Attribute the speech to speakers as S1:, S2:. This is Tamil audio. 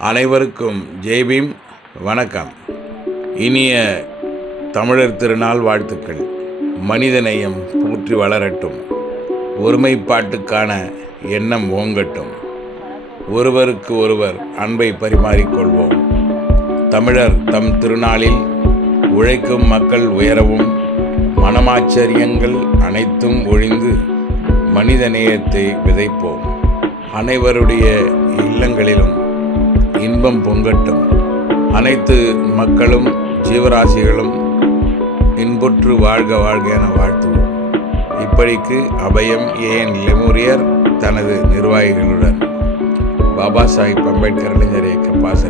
S1: அனைவருக்கும் ஜெய்பீம் வணக்கம். இனிய தமிழர் திருநாள் வாழ்த்துக்கள். மனிதநேயம் போற்றி வளரட்டும். ஒருமைப்பாட்டுக்கான எண்ணம் ஓங்கட்டும். ஒருவருக்கு ஒருவர் அன்பை பரிமாறிக்கொள்வோம் தமிழர் தம் திருநாளில் உழைக்கும் மக்கள் உயரவும் மனமாச்சரியங்கள் அனைத்தும் ஒழிந்து மனிதநேயத்தை விதைப்போம். அனைவருடைய இல்லங்களிலும் இன்பம் பொங்கட்டும் அனைத்து மக்களும் ஜீவராசிகளும் இன்புற்று வாழ்க வாழ்க என வாழ்த்துவோம். இப்படிக்கு அபயம் ஏஎன் லெமூரியர் தனது நிர்வாகிகளுடன்? பாபா சாஹிப் அம்பேத்கர் இளைஞர் இயக்க பாசறைக்காக